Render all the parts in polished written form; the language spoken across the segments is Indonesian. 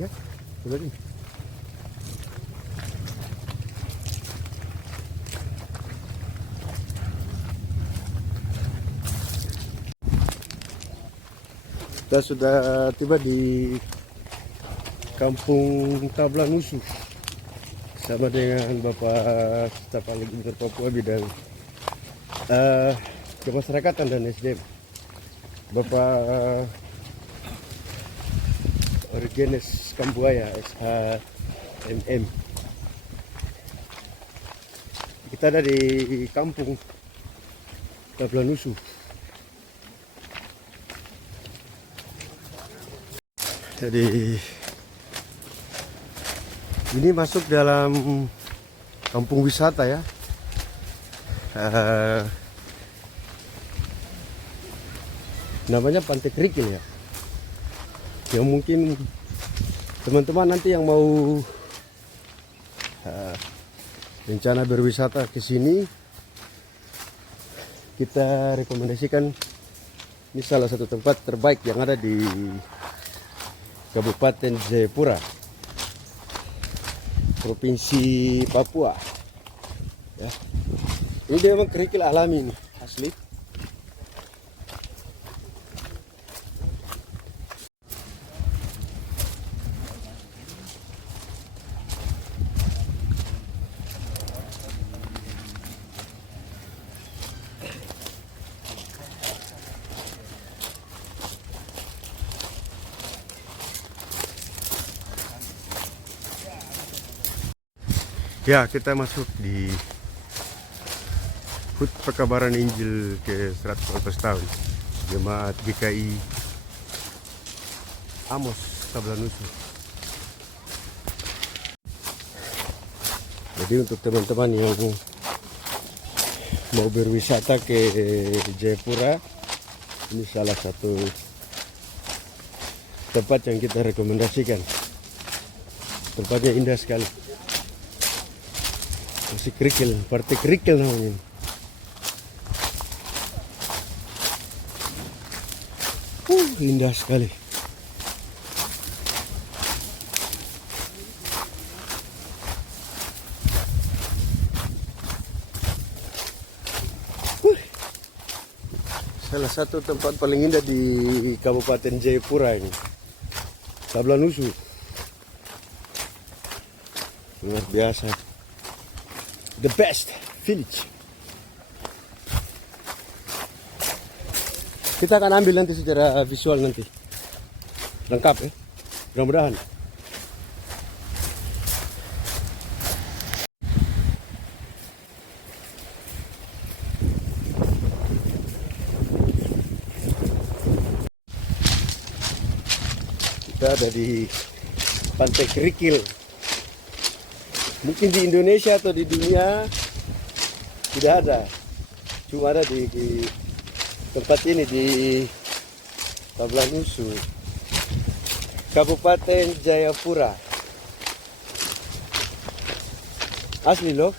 ya. Coba nih. Kita sudah tiba di Kampung Tablanusu sama dengan Bapak Kepala Gubernur Papua bidang kemasyarakatan dan SDM, Bapak Origenes Kambuaya SHMM. Kita ada di Kampung Tablanusu. Jadi ini masuk dalam kampung wisata ya. Namanya Pantai Kerikil ya. Yang mungkin teman-teman nanti yang mau rencana berwisata ke sini, kita rekomendasikan ini salah satu tempat terbaik yang ada di Kabupaten Jayapura, Provinsi Papua. Ya. Ini dia memang kerikil alami nih, asli. Ya, kita masuk di HUT Pekabaran Injil ke 114 tahun Jemaat GKI Amos Tablanusu. Jadi untuk teman-teman yang mau berwisata ke Jayapura, ini salah satu tempat yang kita rekomendasikan. Tempatnya indah sekali. Masih kerikil, Pantai Kerikil namanya. Indah sekali. Salah satu tempat paling indah di Kabupaten Jayapura ini, Tablanusu. Luar biasa. The best village. Kita akan ambil nanti secara visual nanti, lengkap ya, mudah-mudahan. Kita ada di Pantai Kerikil. Mungkin di Indonesia atau di dunia tidak ada, cuma ada di tempat ini di Tablanusu, Kabupaten Jayapura. Asli loh.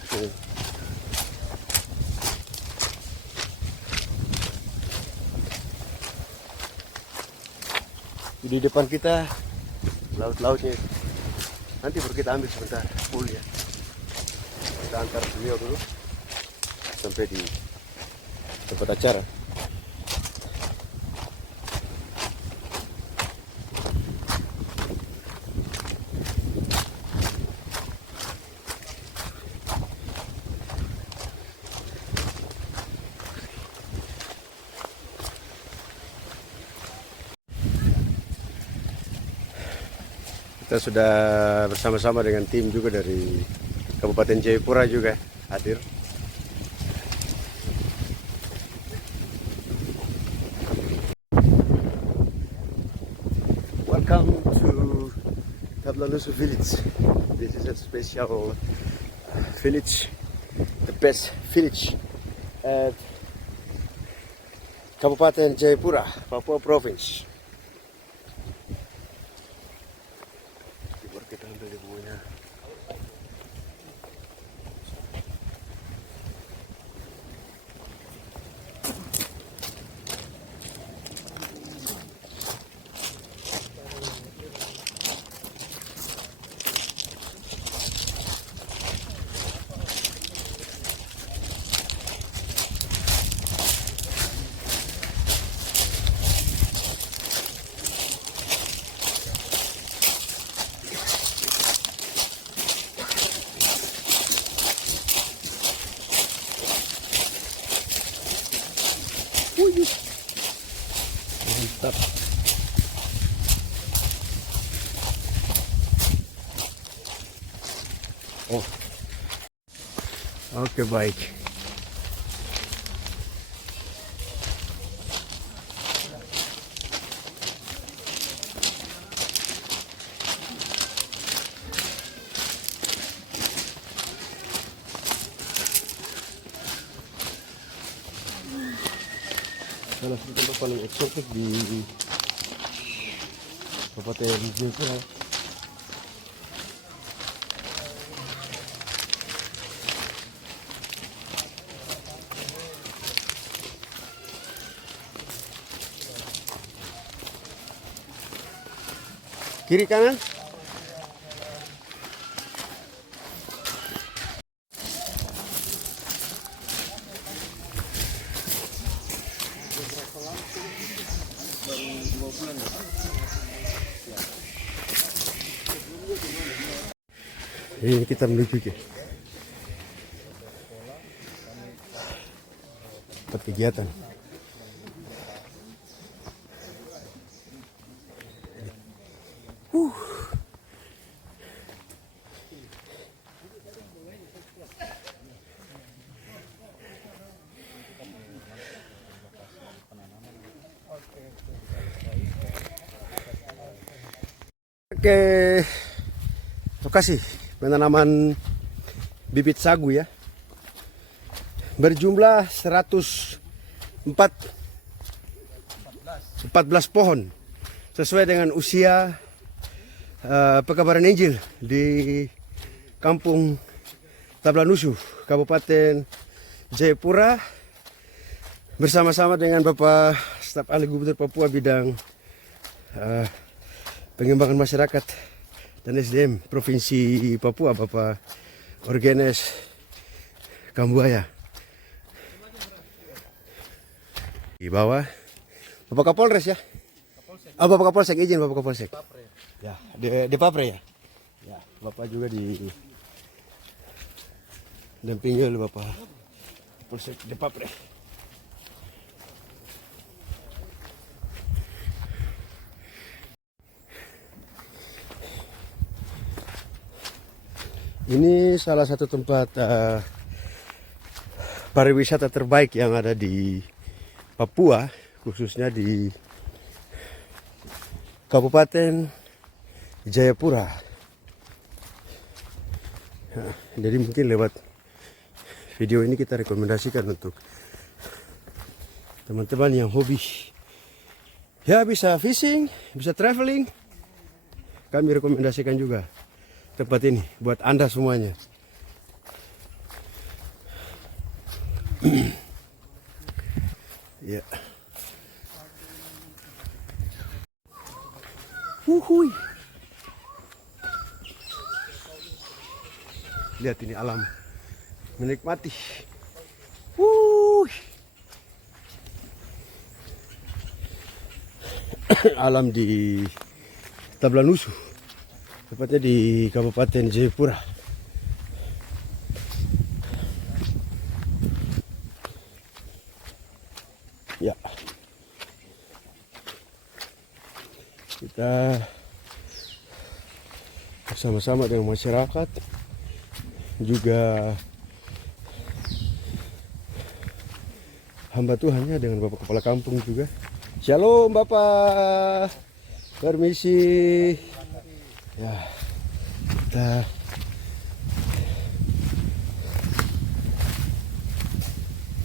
Di depan kita laut-lautnya. Nanti baru kita ambil sebentar full ya. Kita antar beliau dulu sampai di tempat acara. Kita sudah bersama-sama dengan tim juga dari Kabupaten Jayapura juga hadir. Welcome to Tablanusu village. This is a special village, the best village at Kabupaten Jayapura, Papua Province. Kita ambil ilmunya. Oke, baik. Salah satu tempat paling eksotik di Kabupaten Jayapura. Kiri kanan. Ini kita menuju ke tempat kegiatan. Oke, lokasi penanaman bibit sagu ya, berjumlah 114 pohon sesuai dengan usia Pekabaran Injil di Kampung Tablanusu, Kabupaten Jayapura, bersama-sama dengan Bapak Staf Ahli Gubernur Papua bidang pengembangan masyarakat dan SDM Provinsi Papua, Bapak Orgenes Kambuaya. Di bawah Bapak Kapolres ya. Oh, Bapak Kapolsek, izin Bapak Kapolsek. Ya, di Papre ya. Ya, Bapak juga di dampingi oleh Bapak Kapolsek di Papre. Ini salah satu tempat pariwisata terbaik yang ada di Papua, khususnya di Kabupaten Jayapura. Nah, jadi mungkin lewat video ini kita rekomendasikan untuk teman-teman yang hobi, ya bisa fishing, bisa traveling. Kami rekomendasikan juga tempat ini buat Anda semuanya. Ya. Wuhui. Lihat ini alam, menikmati. Alam di Tablanusu, tepatnya di Kabupaten Jayapura. Ya, kita bersama-sama dengan masyarakat, juga hamba Tuhannya dengan Bapak Kepala Kampung juga. Shalom Bapak, permisi. Ya, kita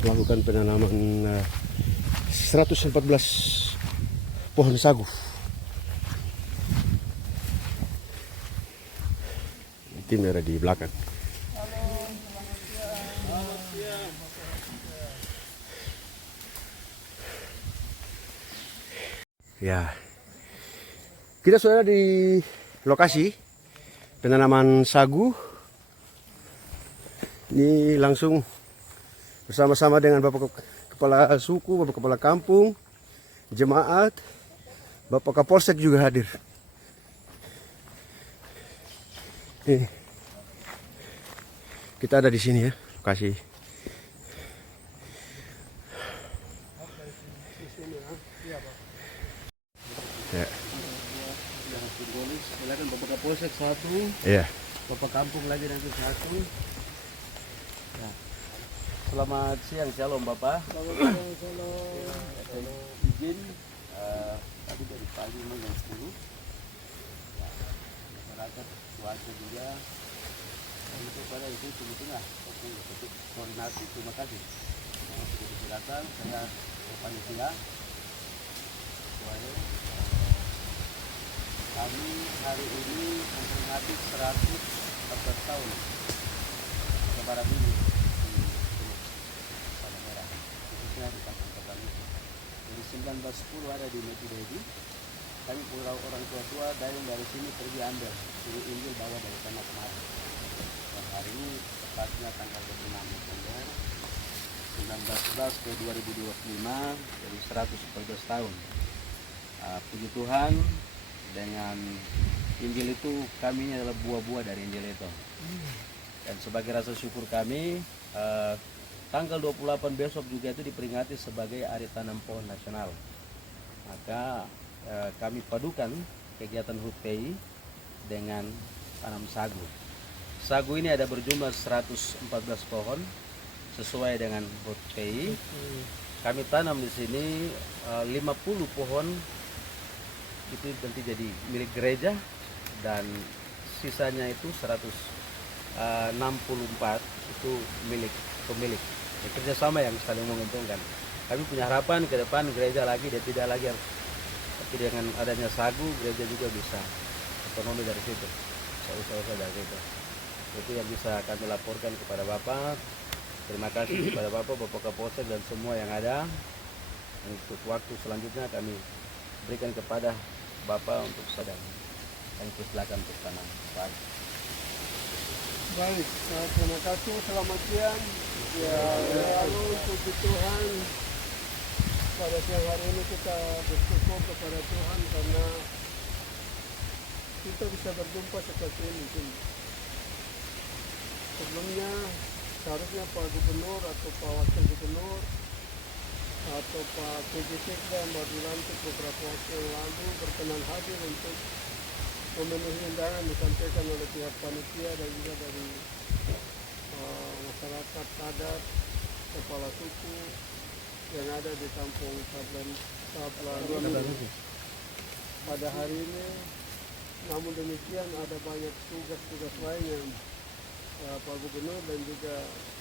melakukan penanaman 114 pohon sagu. Tim ada di belakang. Ya, kita sudah di lokasi penanaman sagu. Ini langsung bersama-sama dengan Bapak Kepala Suku, Bapak Kepala Kampung, jemaat, Bapak Kapolsek juga hadir. Kita ada di sini ya, lokasi. Ya. Silakan Bapak Kapolsek satu. Iya. Bapak Kampung lagi nanti satu. Ya. selamat siang, shalom Bapak. Shalom. Izin tadi dari pagi mau jam 10. Ya, masyarakat cuaca juga. Itu pada itu tengah-tengah. Oke, untuk koordinasi terima kasih. Sudah datang, saya panitia. Kami hari ini memperingati 114 tahun Lebaran ini di Tanah Merah, khususnya di Kampung Tegal itu. Dari 1910 ada di Metidedi. Kami punya orang tua dari sini pergi ambil suruh Injil bawa dari sana kemari. Dan hari ini tepatnya tanggal 26 November 1911 ke 2025, jadi 114 tahun. Puji Tuhan, dengan Injil itu kami adalah buah-buah dari Injil itu. Dan sebagai rasa syukur kami, tanggal 28 besok juga itu diperingati sebagai Hari Tanam Pohon Nasional. Maka kami padukan kegiatan HUT PI dengan tanam sagu. Sagu ini ada berjumlah 114 pohon sesuai dengan HUT PI. Kami tanam di sini 50 pohon itu nanti jadi milik gereja, dan sisanya itu 164 itu milik pemilik. Ya, kerjasama yang saling menguntungkan. Kami punya harapan ke depan gereja lagi dia tidak lagi harus, tapi dengan adanya sagu gereja juga bisa ekonomi dari situ, usaha-usaha dari situ. Itu yang bisa kami laporkan kepada Bapak. Terima kasih kepada Bapak Kapolsek dan semua yang ada. Untuk waktu selanjutnya kami berikan kepada Bapak untuk sedang dan silakan untuk tanam. Baik, terima kasih. Selamat siang. Ya, lalu puji Tuhan. Pada siang hari ini kita bersyukur kepada Tuhan karena kita bisa berjumpa seperti ini. Sebelumnya seharusnya Pak Gubernur atau Pak Wakil Gubernur atau Pak PJ Sekda yang baru dilantik beberapa waktu yang lalu berkenan hadir untuk memenuhi undangan disampaikan oleh pihak panitia dan juga dari masyarakat adat, kepala suku yang ada di kampung Sablan pada hari ini. Namun demikian ada banyak tugas-tugas lain yang Pak Gubernur dan juga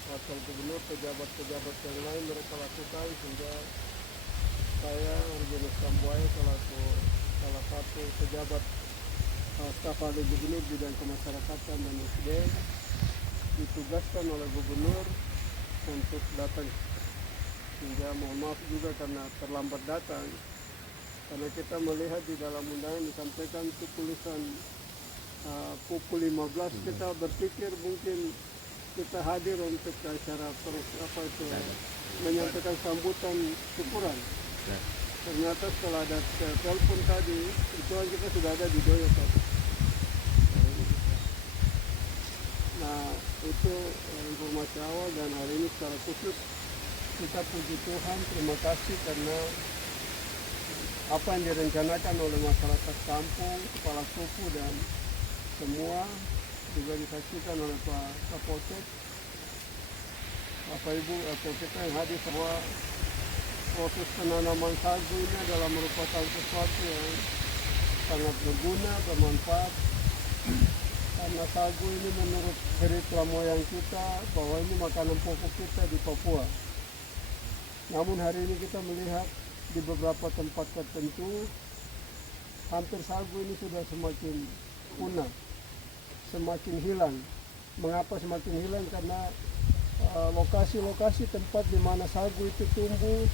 Wakil Gubernur, pejabat-pejabat yang lain mereka lakukan, sehingga saya Arjono Sambuaya selaku salah satu pejabat staf ahli Gubernur bidang kemasyarakatan dan SDM ditugaskan oleh Gubernur untuk datang, sehingga mohon maaf juga karena terlambat datang, karena kita melihat di dalam undangan disampaikan itu tulisan pukul 15. Kita berpikir mungkin kita hadir untuk acara menyampaikan sambutan syukuran. Ternyata setelah ada telepon tadi, itu kita sudah ada di Doyo tadi. Nah, itu informasi awal, dan hari ini secara khusus kita puji Tuhan, terima kasih karena apa yang direncanakan oleh masyarakat kampung, kepala suku dan semua juga disaksikan oleh Pak Kapolsek, Bapak Ibu atau kita yang hadir, bahwa proses penanaman sagu ini adalah merupakan sesuatu yang sangat berguna, bermanfaat, karena sagu ini menurut cerita moyang kita bahwa ini makanan pokok kita di Papua. Namun hari ini kita melihat di beberapa tempat tertentu hampir sagu ini sudah semakin punah, semakin hilang. Mengapa semakin hilang? Karena lokasi-lokasi tempat di mana sagu itu tumbuh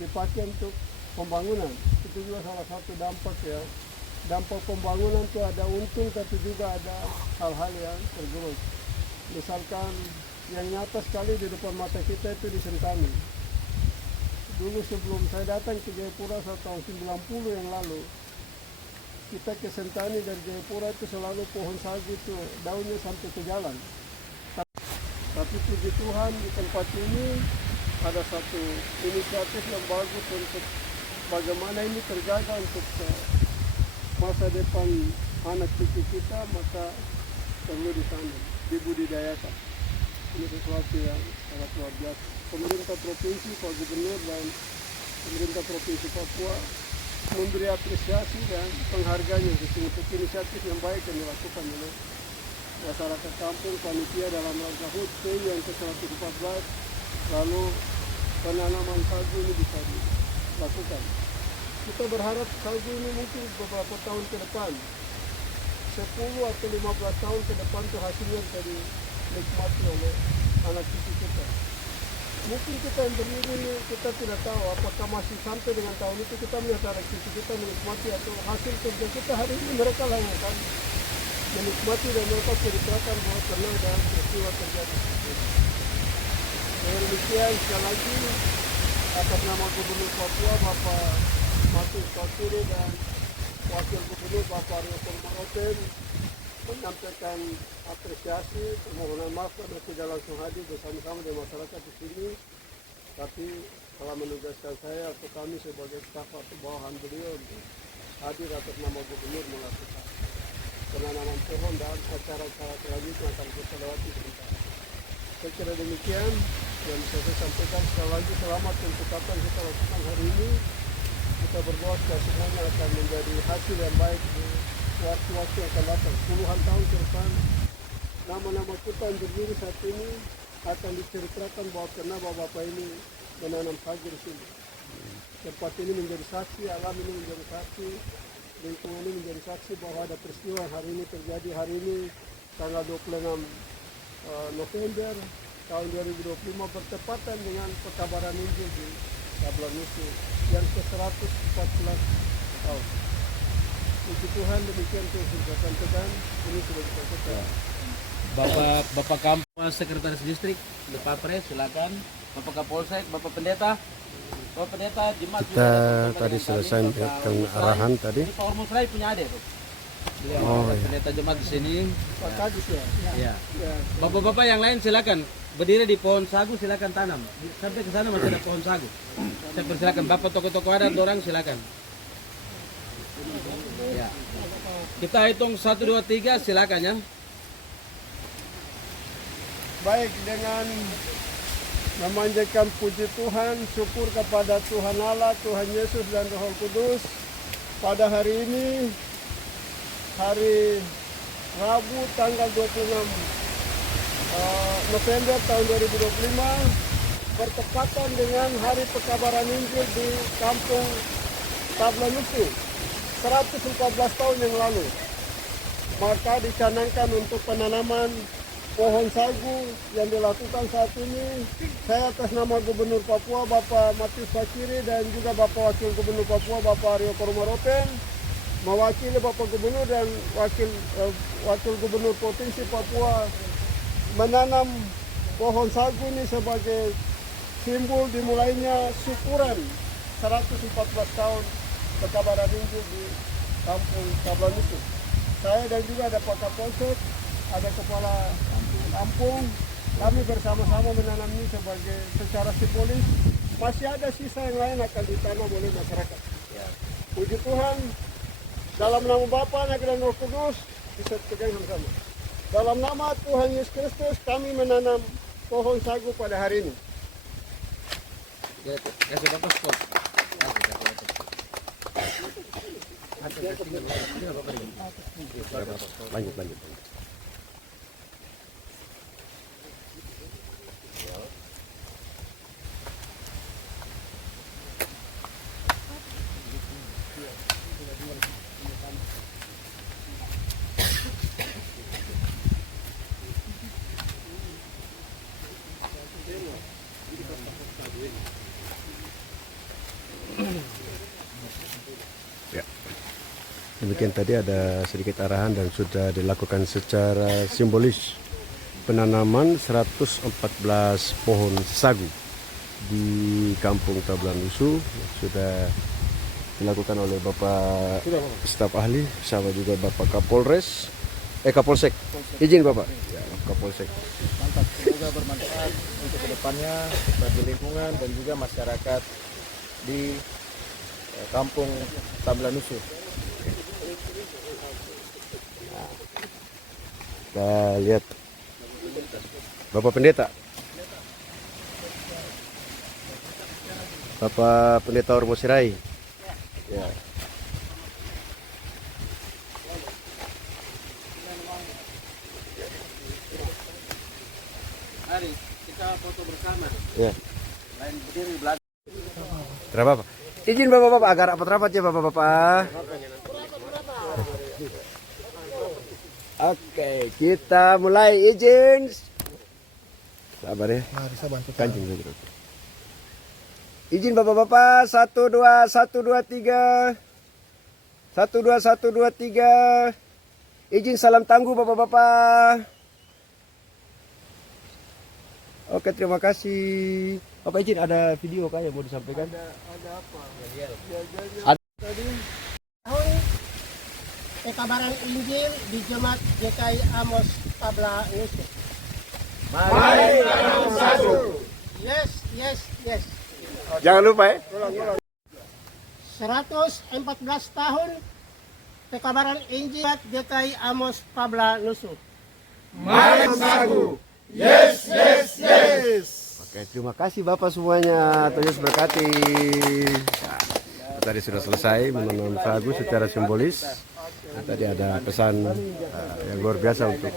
dipakai untuk pembangunan. Itu juga salah satu dampak ya. Dampak pembangunan itu ada untung, tapi juga ada hal-hal yang tergerus. Misalkan yang nyata sekali di depan mata kita itu di Sentani. Dulu sebelum saya datang ke Jayapura tahun 90 yang lalu, kita ke Sentani dari Jayapura itu selalu pohon sagu itu daunnya sampai ke jalan. Tapi puji Tuhan di tempat ini ada satu inisiatif yang bagus untuk bagaimana ini terjaga untuk masa depan anak cucu kita, maka perlu ditanam, dibudidayakan. Ini sesuatu yang sangat luar biasa. Pemerintah provinsi, Pak Gubernur dan pemerintah provinsi Papua memberi apresiasi dan penghargaan untuk inisiatif yang baik yang dilakukan oleh masyarakat kampung, panitia dalam rangka HUT yang ke-114, lalu penanaman sagu ini bisa dilakukan. Kita berharap sagu ini mungkin beberapa tahun ke depan, 10 atau 15 tahun ke depan itu hasilnya bisa dinikmati oleh anak cucu kita. Mungkin kita yang berdiri ini kita tidak tahu apakah masih sampai dengan tahun itu kita melihat anak cucu kita menikmati atau hasil kerja kita hari ini mereka lah yang akan menikmati dan mereka ceritakan bahwa pernah ada peristiwa terjadi. Dengan demikian sekali lagi atas nama Gubernur Papua Bapak Matius Fakiri dan Wakil Gubernur Bapak Aryo Kormaroten menyampaikan apresiasi, permohonan maaf karena tidak langsung hadir bersama-sama dengan masyarakat di sini, tapi telah menugaskan saya atau kami sebagai staf atau bawahan beliau untuk hadir atas nama Gubernur melakukan penanaman pohon dan acara-acara selanjutnya akan kita lewati sebentar. Saya kira demikian yang bisa saya sampaikan. Sekali lagi selamat untuk apa yang kita lakukan hari ini. Kita berdoa supaya semuanya akan menjadi hasil yang baik di waktu-waktu yang akan datang. Puluhan tahun ke depan, nama-nama kita yang berdiri saat ini akan diceritakan bahwa pernah bapak-bapak ini menanam sagu di sini. Tempat ini menjadi saksi, alam ini menjadi saksi, lingkungan ini menjadi saksi bahwa ada peristiwa hari ini terjadi. Hari ini tanggal 26 November tahun 2025 bertepatan dengan pekabaran Injil di Tabla Nusu yang ke-114 tahun. Puji Tuhan, demikian itu sudah sampaikan, ini sudah disampaikan. Bapak Kampung Sekretaris Distrik, Bapak Pres, silakan. Bapak Kapolsek, Bapak Pendeta. Bapak Pendeta, jemaat Kita tadi selesai mendengarkan arahan tadi. Ini Pak Ormus Rai punya adik tuh. Beliau pendeta jemaat di sini. Pak Kadis ya. Ya. Ya. Bapak-bapak yang lain silakan berdiri di pohon sagu, silakan tanam. Sampai ke sana masih ada pohon sagu. Saya persilakan Bapak tokoh-tokoh adat orang silakan. Ya. Kita hitung 1 2 3 silakan ya. Baik, dengan memanjatkan puji Tuhan, syukur kepada Tuhan Allah, Tuhan Yesus dan Roh Kudus. Pada hari ini, hari Rabu tanggal 26 November tahun 2025, bertepatan dengan hari pekabaran Injil di kampung Tabla Nusu 114 tahun yang lalu. Maka dicanangkan untuk penanaman pohon sagu yang dilakukan saat ini. Saya atas nama Gubernur Papua Bapak Matius Fakiri dan juga Bapak Wakil Gubernur Papua Bapak Aryo Kormaroten mewakili Bapak Gubernur dan Wakil Gubernur Provinsi Papua menanam pohon sagu ini sebagai simbol dimulainya syukuran 114 tahun pekabaran Injil di kampung Tabla Nusu. Saya dan juga ada Pak Kapolsek, ada Kepala Kampung, kami bersama-sama menanam ini secara simbolis. Masih ada sisa yang lain akan ditanam oleh masyarakat. Puji Tuhan, dalam nama Bapa, Anak dan Roh Kudus, bisa pegang sama-sama. Dalam nama Tuhan Yesus Kristus, kami menanam pohon sagu pada hari ini. Kasih Bapak spot. Lanjut. Ya. Demikian tadi ada sedikit arahan dan sudah dilakukan secara simbolis penanaman 114 pohon sagu di kampung Tabla Nusu. Sudah dilakukan oleh Bapak staf ahli sama juga Bapak Kapolsek. Izin Bapak. Ya, Kapolsek. Mantap, semoga bermanfaat untuk kedepannya bagi lingkungan dan juga masyarakat di kampung Tabla Nusu. Kita lihat Bapak Pendeta. Bapak Pendeta Ormo Sirai. Ya. Mari kita foto bersama. Ya. Lain berdiri belakang. Berapa Pak? Izin Bapak-bapak agar rapat-rapat ya Bapak-bapak. Oke, kita mulai, izin. Sabar ya. Mari saya bantu. Kancing saja. Izin Bapak-bapak, 1 2 1 2 3. 1 2 1 2 3. Izin salam tangguh Bapak-bapak. Oke, terima kasih. Bapak izin ada video kah yang mau disampaikan? Ada apa? Ada. Pekabaran Injil di Jemaat GKI Amos Tabla Nusuk. Mari tanam satu. Yes, yes, yes. Jangan lupa ya. 114 tahun Pekabaran Injil GKI Amos Tabla Nusuk. Oke, terima kasih Bapak semuanya. Tuhan Yesus berkati. Nah, tadi sudah selesai menanam sagu secara simbolis. Nah, tadi ada pesan yang luar biasa untuk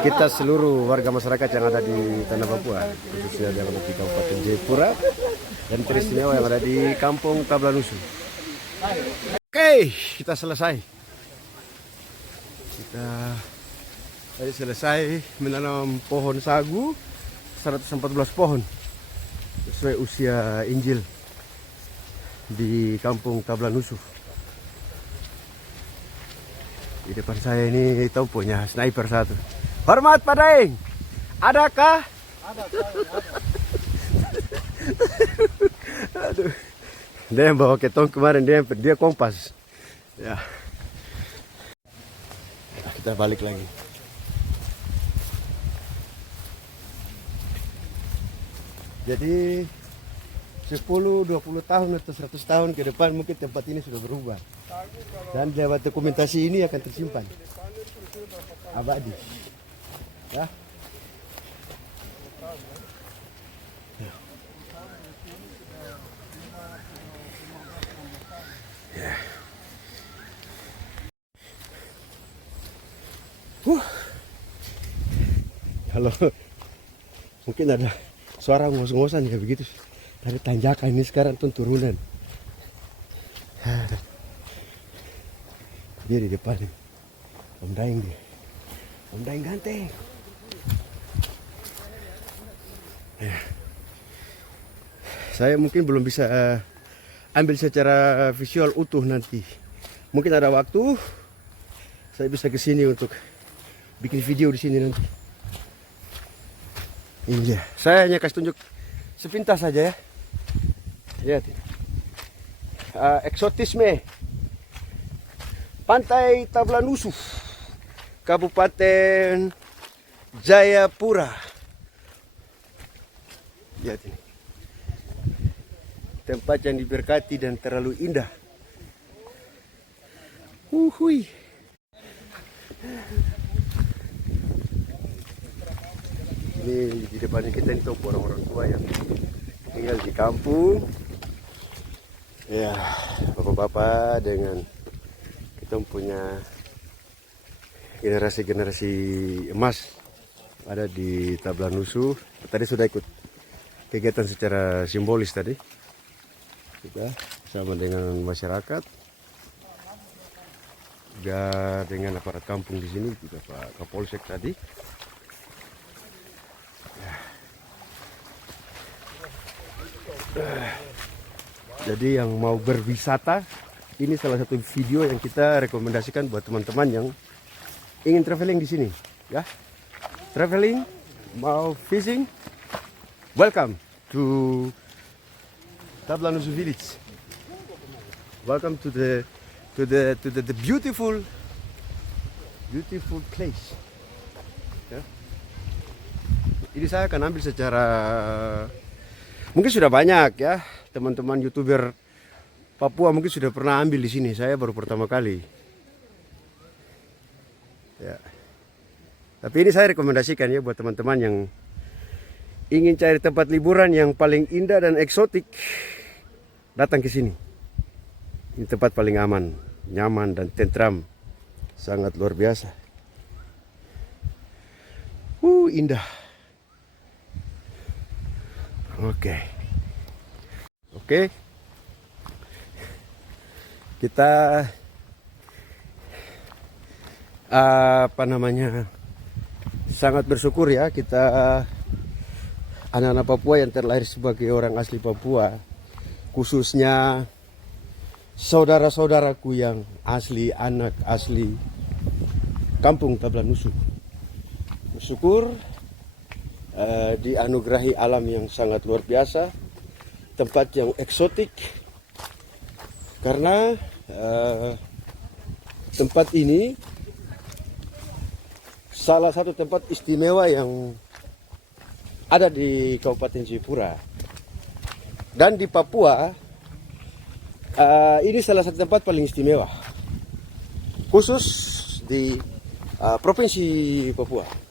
kita seluruh warga masyarakat yang ada di Tanah Papua, khususnya yang ada di Kabupaten Jayapura dan teristimewa yang ada di Kampung Tablanusu. Oke, kita selesai. Kita tadi selesai menanam pohon sagu 114 pohon sesuai usia Injil di Kampung Tablanusu. Di depan saya ini tahu punya sniper satu. Hormat Pak Daeng. Adakah? Ada. Aduh. Dia yang bawa ketong kemarin, dia kompas. Ya. Kita balik lagi. Jadi 10-20 tahun atau 100 tahun ke depan mungkin tempat ini sudah berubah. Dan lewat dokumentasi ini akan tersimpan. Abadi. Ya. Ya. Kalau mungkin ada suara ngos-ngosan kayak begitu. Dari tanjakan ini sekarang tuh turunan. Dia di depan nih. Om Daeng dia. Om Daeng ganteng. Ya. Saya mungkin belum bisa ambil secara visual utuh nanti. Mungkin ada waktu saya bisa ke sini untuk bikin video di sini nanti. Ini dia. Saya hanya kasih tunjuk sepintas saja ya. Lihat. Eksotisme Pantai Tablanusu, Kabupaten Jayapura. Lihat ini. Tempat yang diberkati dan terlalu indah. Hui. Ini di depan kita ini tuh orang-orang tua yang tinggal di kampung. Ya, bapak-bapak dengan kita punya generasi-generasi emas ada di Tablanusu. Tadi sudah ikut kegiatan secara simbolis tadi. Kita bersama dengan masyarakat, juga dengan aparat kampung di sini, juga Pak Kapolsek tadi. Jadi yang mau berwisata, ini salah satu video yang kita rekomendasikan buat teman-teman yang ingin traveling di sini, ya. Traveling, mau fishing, welcome to Tablanusu Village. Welcome to the beautiful place. Ya. Ini saya akan ambil secara, mungkin sudah banyak ya. Teman-teman YouTuber Papua mungkin sudah pernah ambil di sini. Saya baru pertama kali. Ya. Tapi ini saya rekomendasikan ya buat teman-teman yang ingin cari tempat liburan yang paling indah dan eksotik datang ke sini. Ini tempat paling aman, nyaman dan tentram. Sangat luar biasa. Indah. Oke. Kita sangat bersyukur ya, kita anak-anak Papua yang terlahir sebagai orang asli Papua, khususnya saudara-saudaraku yang asli, anak asli kampung Tablanusu. Bersyukur dianugerahi alam yang sangat luar biasa, tempat yang eksotik, karena tempat ini salah satu tempat istimewa yang ada di Kabupaten Jayapura. Dan di Papua, ini salah satu tempat paling istimewa, khusus di Provinsi Papua.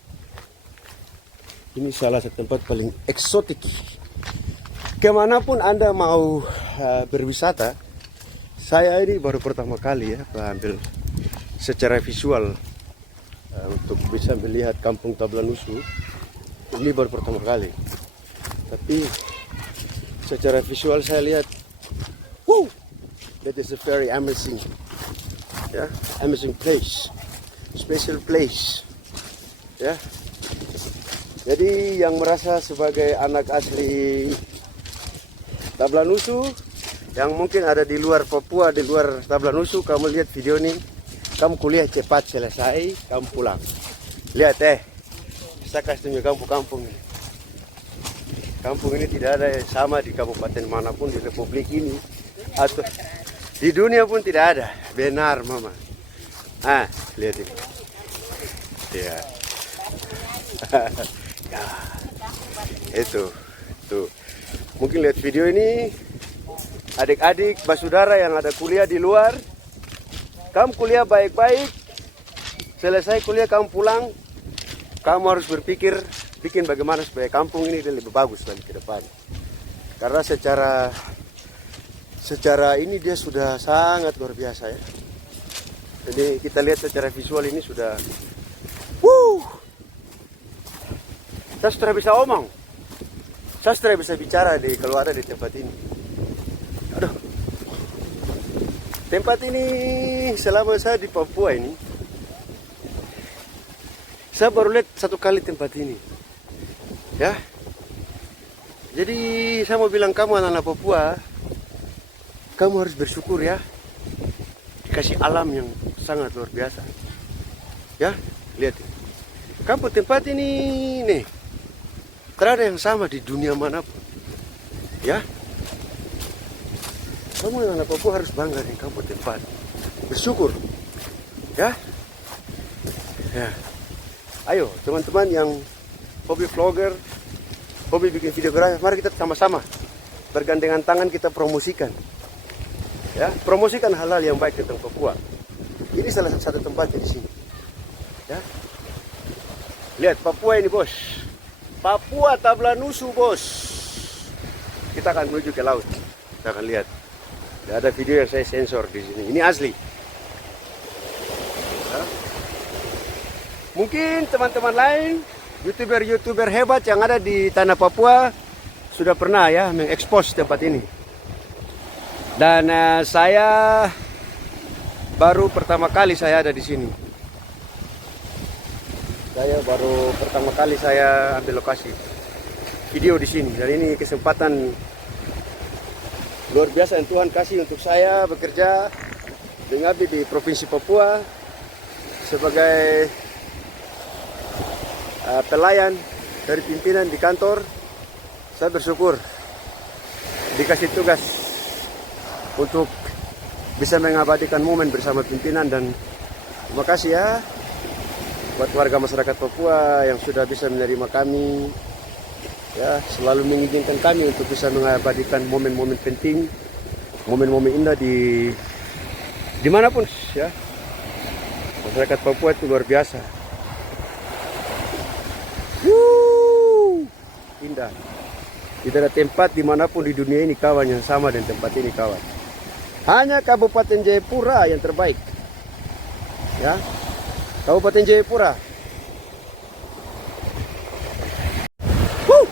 Ini salah satu tempat paling eksotik. Kemanapun Anda mau berwisata, saya ini baru pertama kali ya ambil secara visual untuk bisa melihat kampung Tablanusu. Ini baru pertama kali, tapi secara visual saya lihat, that is a very amazing, amazing place, special place, ya. Jadi yang merasa sebagai anak asli Tablanusu, yang mungkin ada di luar Papua, di luar Tablanusu, kamu lihat video ini, kamu kuliah cepat selesai, kamu pulang. Lihat saya kasih tunjuk kampung-kampung ini. Kampung ini tidak ada yang sama di kabupaten manapun di Republik ini, atau di dunia pun tidak ada. Benar, Mama. Lihat ini. Ya. Ya. Itu. Tuh. Mungkin lihat video ini, adik-adik, basudara yang ada kuliah di luar, kamu kuliah baik-baik, selesai kuliah kamu pulang, kamu harus berpikir bikin bagaimana supaya kampung ini lebih bagus lagi ke depan. Karena secara ini dia sudah sangat luar biasa ya. Jadi kita lihat secara visual ini sudah, saya sudah bisa omong, saya sudah bisa bicara kalau ada di tempat ini. Aduh, tempat ini selama saya di Papua ini, saya baru lihat satu kali tempat ini, ya. Jadi saya mau bilang kamu anak-anak Papua, kamu harus bersyukur ya, dikasih alam yang sangat luar biasa, ya. Lihat, kamu tempat ini nih, tidak ada yang sama di dunia manapun, ya. Kamu anak-anak Papua harus bangga dengan kamu tempat, bersyukur, ya. Ya. Ayo teman-teman yang hobi vlogger, hobi bikin videografi, mari kita sama-sama bergandengan tangan kita promosikan, ya, promosikan hal-hal yang baik tentang Papua. Ini salah satu tempatnya di sini, ya. Lihat Papua ini bos, Papua Tablanusu bos. Kita akan menuju ke laut, kita akan lihat. Ada video yang saya sensor di sini, ini asli. Ya. Mungkin teman-teman lain, YouTuber hebat yang ada di tanah Papua sudah pernah ya mengekspos tempat ini. Dan saya baru pertama kali saya ada di sini. Saya baru pertama kali saya ambil lokasi video di sini. Dan ini kesempatan luar biasa yang Tuhan kasih untuk saya bekerja dengan di Provinsi Papua sebagai pelayan dari pimpinan di kantor. Saya bersyukur dikasih tugas untuk bisa mengabadikan momen bersama pimpinan, dan terima kasih ya buat warga masyarakat Papua yang sudah bisa menerima kami, ya, selalu mengizinkan kami untuk bisa mengabadikan momen-momen penting, momen-momen indah dimanapun ya. Masyarakat Papua itu luar biasa. Indah. Tidak ada tempat dimanapun di dunia ini kawan yang sama dengan tempat ini kawan. Hanya Kabupaten Jayapura yang terbaik. Ya, Kabupaten Jayapura. Woo!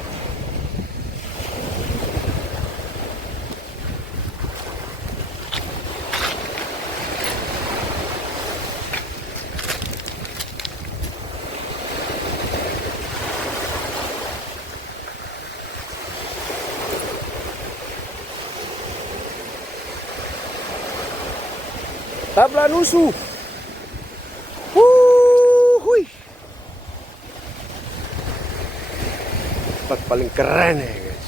Tablanusu. Hui. Tempat paling keren ya guys.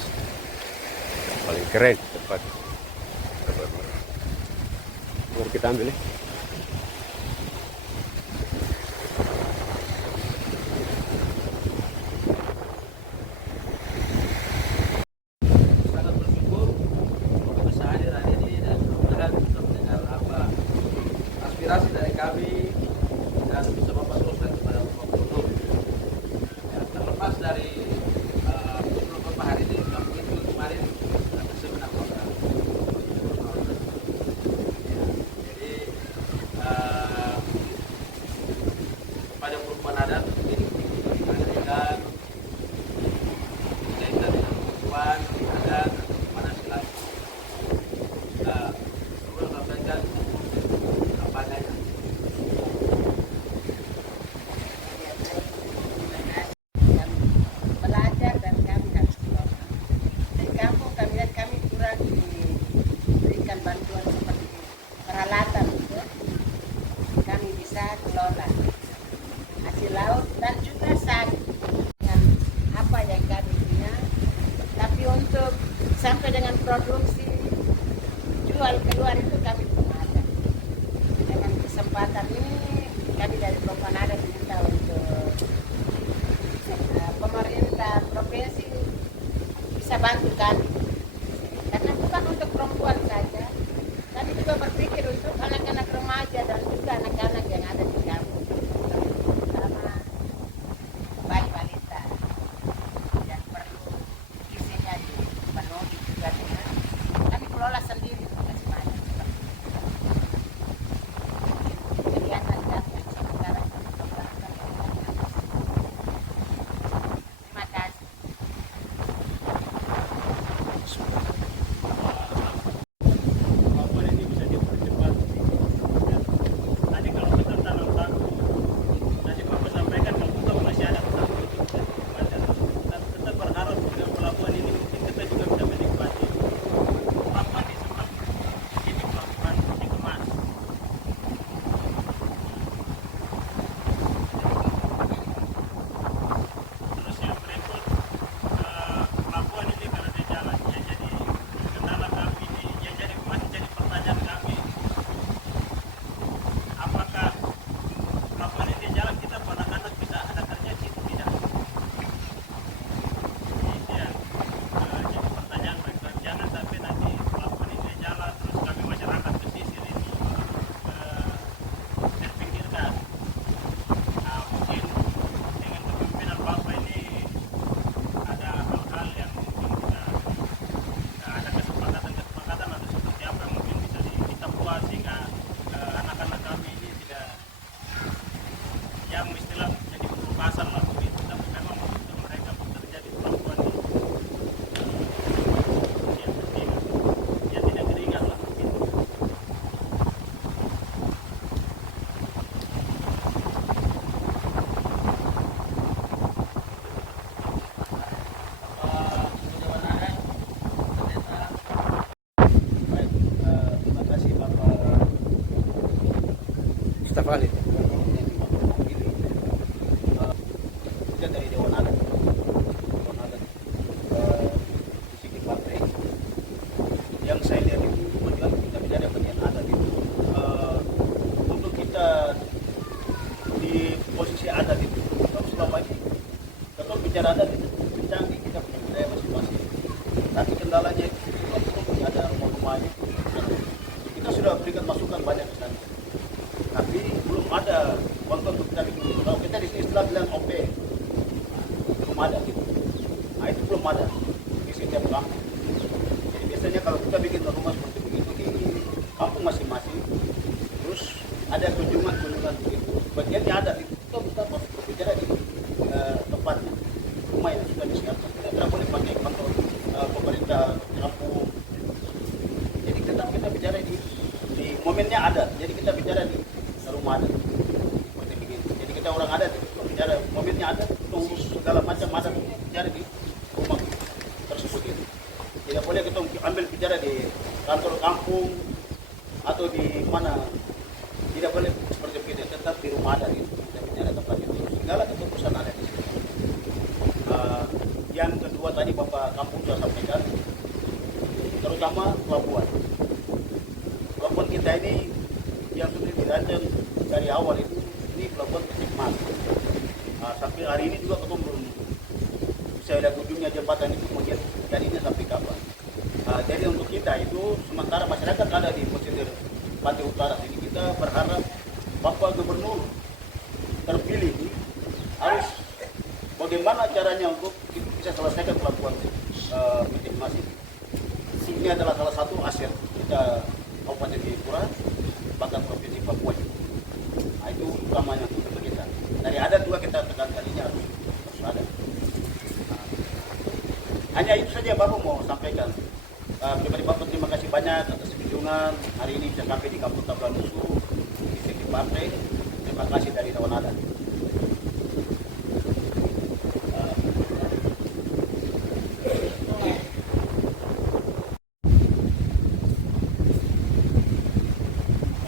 Paling keren tempat. Mari kita ambil ya. Sangat bersyukur bisa hadir hari ini dan mudah-mudahan bisa mendengar apa aspirasi dari kami dan bisa Bapak teruskan kepada Bapak Gubernur. Ya, terlepas dari beberapa hari ini kami itu kemarin ada seminar program. Ya, jadi kepada perempuan adat ini mengadakan kaitan dengan perempuan adat mana silakan. Kita perlu sampaikan apa adanya. Belajar dan kami harus keluar. Di kampung kami dan kami kurang diberikan bantuan seperti peralatan gitu. Kami bisa kelola hasil laut dan juga sagu dengan apa yang kami punya. Tapi untuk sampai dengan produksi jual keluar itu kami belum ada. Dengan kesempatan ini kami dari Perempuan Adat minta untuk pemerintah provinsi bisa bantu kami karena bukan untuk perempuan saja, kami juga berpikir untuk anak-anak remaja dan juga anak-anak yang ada di kampung, terutama bayi balita yang perlu gizinya dipenuhi juga dengan kami kelola sendiri tugas banyak kegiatan data sekarang kami kembangkan. Terima kasih. Laporan ini bisa dipercepat. Ya. Tadi kalau kita tanam sagu, tadi Bapak sampaikan Kabupaten masih ada sagu itu bisa dinikmati. Dan kita berharap dengan pelabuhan ini mungkin kita juga bisa menikmati pelabuhan di sebelah ini pelabuhan dikemas. Terus yang berikut pelabuhan ini kalau dia jalan ya jadi kendala kami ini yang jadi masih jadi pertanyaan kami apakah pelabuhan ini jalan kita anak-anak bisa ada kerja di situ tidak ini yang jadi pertanyaan mereka jangan sampai nanti pelabuhan ini jalan terus kami masyarakat pesisir ini terpinggirkan. Nah, mungkin dengan kepemimpinan Bapak ini ada hal-hal yang mungkin kita ada kesepakatan atau seperti apa yang mungkin bisa kita buat sehingga anak-anak kami ini tidak yang istilah jadi pasar lah begitu tapi memang untuk mereka bekerja di pelabuhan ini yang penting ya tidak keringat lah begitu. Baik, terima kasih Bapak Staf ahli. kita dari Dewan Adat di sini partai yang saya lihat itu kebetulan kita bicara bagian adat itu untuk kita di posisi adat itu kita selama ini kita bicara adat itu canggih kita punya budaya masing-masing tapi kendalanya itu kita belum punya ada rumah-rumahnya kita sudah berikan masukan banyak ke sana tapi belum ada bantuan untuk kita bikin kalau kita di sini istilah bilang OP belum ada gitu nah itu belum ada di setiap bagiannya ada di kita berbicara di tempatnya rumah yang sudah disiapkan. Kita tidak boleh pakai kantor pemerintah kampung. Jadi kita bicara di momennya ada. Jadi kita bicara di rumah ada. Seperti begini. Jadi kita orang ada kita bicara momennya ada, urus segala macam ada bicara di rumah tersebut itu. Tidak boleh kita ambil bicara di kantor kampung atau di mana. Tidak boleh seperti begitu, tetap di rumah ada gitu. Kita bicara tempat itu. Segala keputusan ada di situ. Yang kedua tadi Bapak Kampung sudah sampaikan, terutama pelabuhan. Pelabuhan kita ini yang sudah dirancang dari awal itu, ini pelabuhan titik mas. Sampai hari ini juga kita belum bisa lihat ujungnya jembatan itu mau jadinya sampai kapan. Jadi untuk kita itu sementara masyarakat ada di pesisir pantai utara ini, kita berharap Bapak Gubernur terpilih ini harus bagaimana caranya untuk bisa selesaikan pelabuhan titik mas ini. Ini adalah salah satu aset kita Kabupaten Jayapura, bahkan Provinsi Papua. Itu utamanya untuk kita. Dari adat juga kita tekankan ini harus ada. Hanya itu saja Bapak mau sampaikan. Pribadi Bapak terima kasih banyak atas kunjungan hari ini bisa sampai di Kampung Tablanusu di sini partai. Terima kasih dari Dewan Adat.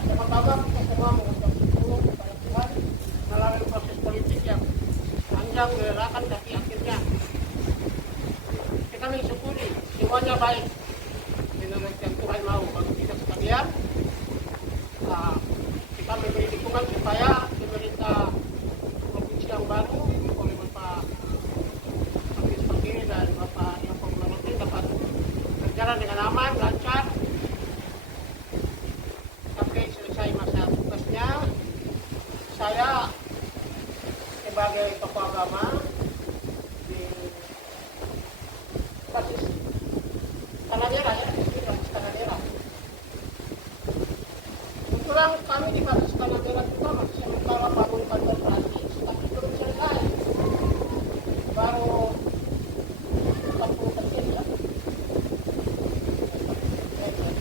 Pertama-tama kita semua mengucap syukur kepada Tuhan melalui proses politik yang panjang melelahkan tapi akhirnya kita mensyukuri semuanya baik menurut yang Tuhan mau bagi kita sekalian. Kita memberi dukungan supaya pemerintah provinsi yang baru oleh Bapak Hafiz Fakih dan Bapak yang Komunikasi dapat berjalan dengan aman, lancar sampai selesai masa tugasnya. Saya sebagai tokoh agama di basis Tanah Merah ya, di basis Tanah Merah. Kebetulan kami di basis Tanah Merah juga masih sementara bangun kantor praksi, tapi belum selesai. Baru 40% ya.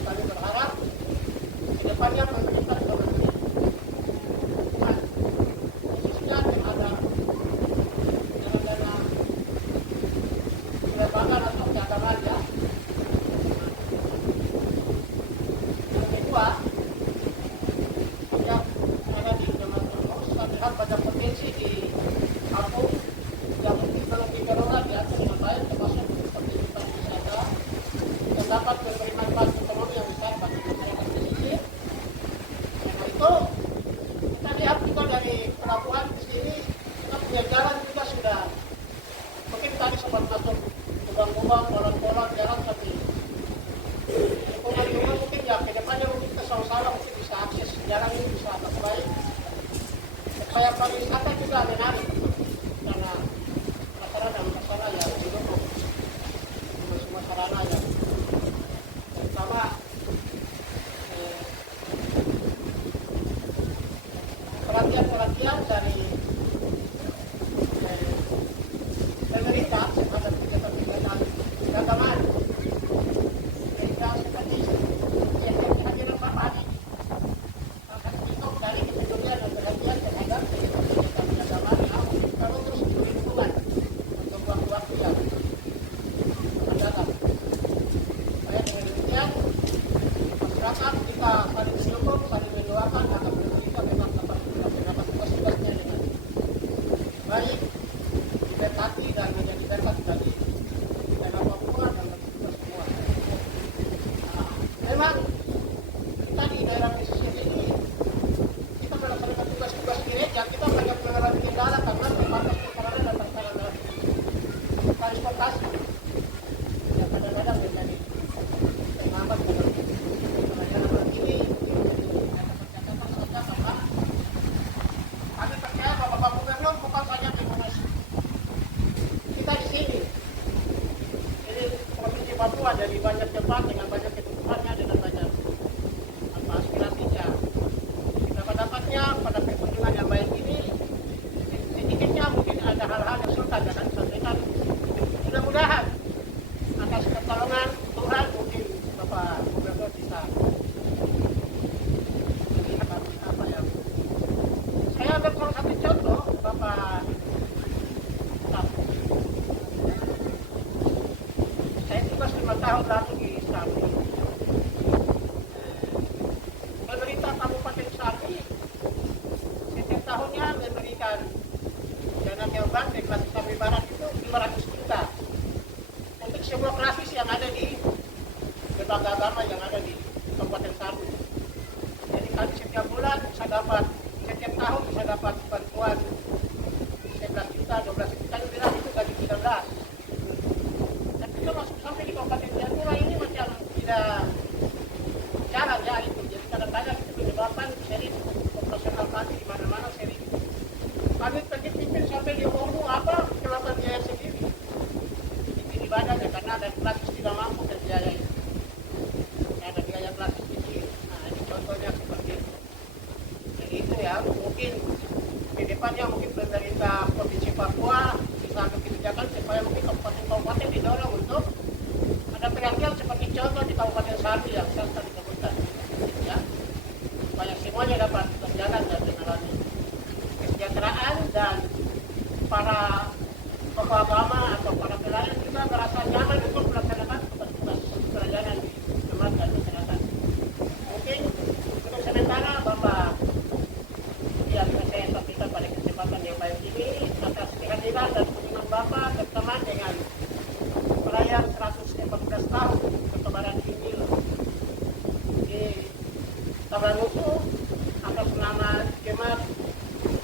Kami berharap ke depannya pemerintah juga memberi dukungan, khususnya yang ada dana-dana penerbangan atau cadangan ya. Yang kedua, yang ada di zaman terus, saya lihat pada potensi di kampung yang mungkin belum dikelola diatur dengan baik, termasuk seperti pariwisata yang dapat memberi manfaat ekonomi yang besar bagi masyarakat pesisir. Karena itu kita lihat juga dari pelabuhan di sini, kita punya jalan juga sudah mungkin tadi sempat masuk lubang-lubang, bolong-bolong jalan, tapi lingkungan mungkin ya kedepannya mungkin kita sama-sama mungkin bisa akses jalan ini bisa lebih baik supaya pariwisata juga menarik karena sarana dan prasarana yang didukung semua sarana yang terutama pelatihan dari pemerintah terhadap kegiatan-kegiatan keagamaan. Pemerintah seperti yang kehadiran Bapak ini akan bentuk dari kepedulian dan perhatian terhadap kegiatan keagamaan yang kalau terus diberi dukungan untuk waktu-waktu yang akan datang. Supaya dengan demikian masyarakat kita saling mendukung, saling mendoakan agar pemerintah memang dapat melaksanakan tugas-tugasnya dengan baik, diberkati dan menjadi berkat bagi daerah Papua dan bagi kita semua. Memang kita di daerah pesisir ini kita melaksanakan tugas-tugas gereja, kita banyak mengalami kendala karena terbatas sarana dan prasarana transportasi yang kadang-kadang menjadi penghambat dalam pelayanan ini. Catatan saja Bapak, kami percaya bahwa Bapak Gubernur bukan saja mengurus kita di sini. Ini Provinsi Papua dari banyak tempat dengan banyak kebutuhannya, dengan banyak aspirasinya. Kita dapatnya pada perkunjungan yang baik ini ambil salah satu contoh, Bapak Tapu. Saya juga 5 tahun lalu di Sambi. Pemerintah Kabupaten Sambi setiap tahunnya memberikan dana Melban di Klasis Sambi Barat itu 500 juta untuk semua klasis yang ada di lembaga agama yang ada di Kabupaten Sambi. Jadi kami setiap bulan bisa dapat, setiap tahun bisa dapat bantuan 11 juta, 12 juta, bilang itu gaji 13. Dan kita masuk sampai di Kabupaten Jayapura ini macam tidak jarang ya itu. Jadi kadang-kadang itu menyebabkan sering operasional kami di mana-mana sering. Kami pergi pimpin sampai di Omu apa keluarga biaya sendiri. Pimpin ibadahnya karena ada klasis tidak mampu dan biaya itu. Ada biaya klasis kecil. Nah ini contohnya seperti itu. Jadi itu ya mungkin di depannya mungkin pemerintah Provinsi Papua bisa ambil kebijakan supaya mungkin kabupaten-kabupaten didorong untuk ada perhatian seperti contoh di Kabupaten Sambi yang saya tadi sebutkan. Ya, supaya semuanya dapat berjalan dan mengalami kesejahteraan dan para tokoh agama atau para pelayan juga merasa nyaman untuk melaksanakan tugas-tugas kerajaan di tempat dan masyarakat. Mungkin untuk sementara Bapak yang saya sampaikan pada kesempatan yang baik ini atas kehadiran dan kunjungan Bapak berteman dengan perayaan 114 tahun ketebaran Injil di Tabanuku atas nama Jemaat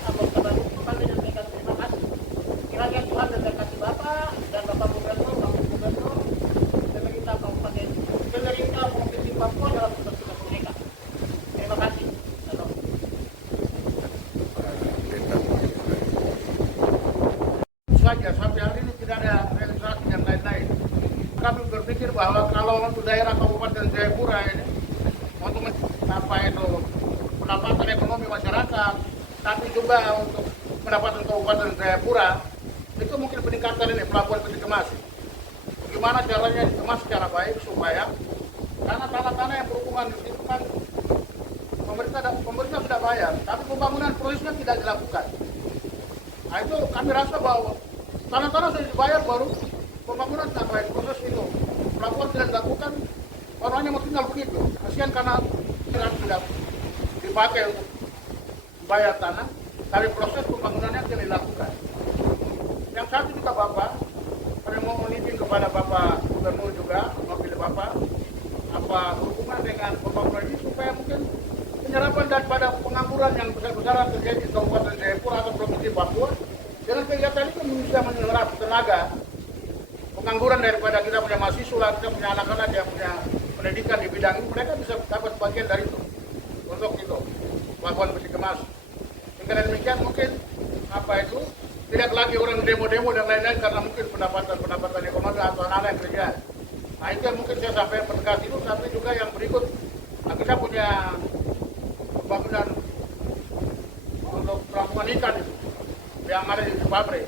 Abang Tabanuku kami menyampaikan terima kasih. Kiranya Tuhan memberkati Bapak dan Bapak Gubernur, Bapak Gubernur, pemerintah Kabupaten, pemerintah Provinsi Papua dalam tugas-tugas mereka. Terima kasih. Salam. Saja sampai hari ini tidak ada realisasi yang lain-lain. Kami berpikir bahwa kalau untuk daerah Kabupaten Jayapura ini untuk apa itu pendapatan ekonomi masyarakat, tapi juga untuk pendapatan Kabupaten Jayapura itu mungkin peningkatan ini pelabuhan Peti Kemas. Bagaimana caranya dikemas secara baik supaya karena tanah-tanah yang berhubungan di situ kan pemerintah sudah bayar, tapi pembangunan prosesnya tidak dilakukan. Nah itu kami rasa bahwa tanah-tanah sudah dibayar baru pembangunan tidak baik, proses itu pelabuhan tidak dilakukan, orangnya mau tinggal begitu. Kasihan karena sudah dipakai untuk bayar tanah, tapi proses pembangunannya tidak dilakukan. Yang satu juga Bapak, kami mau menitip kepada Bapak Gubernur juga, mewakili Bapak, apa berhubungan dengan pembangunan ini supaya mungkin penyerapan daripada pengangguran yang besar-besaran terjadi di Kabupaten Jayapura atau Provinsi Papua, dengan kegiatan itu bisa menyerap tenaga pengangguran daripada kita punya mahasiswa, kita punya anak-anak yang punya pendidikan di bidang ini, mereka bisa dapat bagian dari itu untuk itu pelabuhan Peti Kemas. Dengan demikian mungkin apa itu tidak lagi orang demo-demo dan lain-lain karena mungkin pendapatan ekonomi atau anak-anak yang kerja. Nah itu yang mungkin saya sampaikan pertegas itu, tapi juga yang berikut, nah, kita punya pembangunan untuk pelabuhan ikan itu yang ada di pabrik.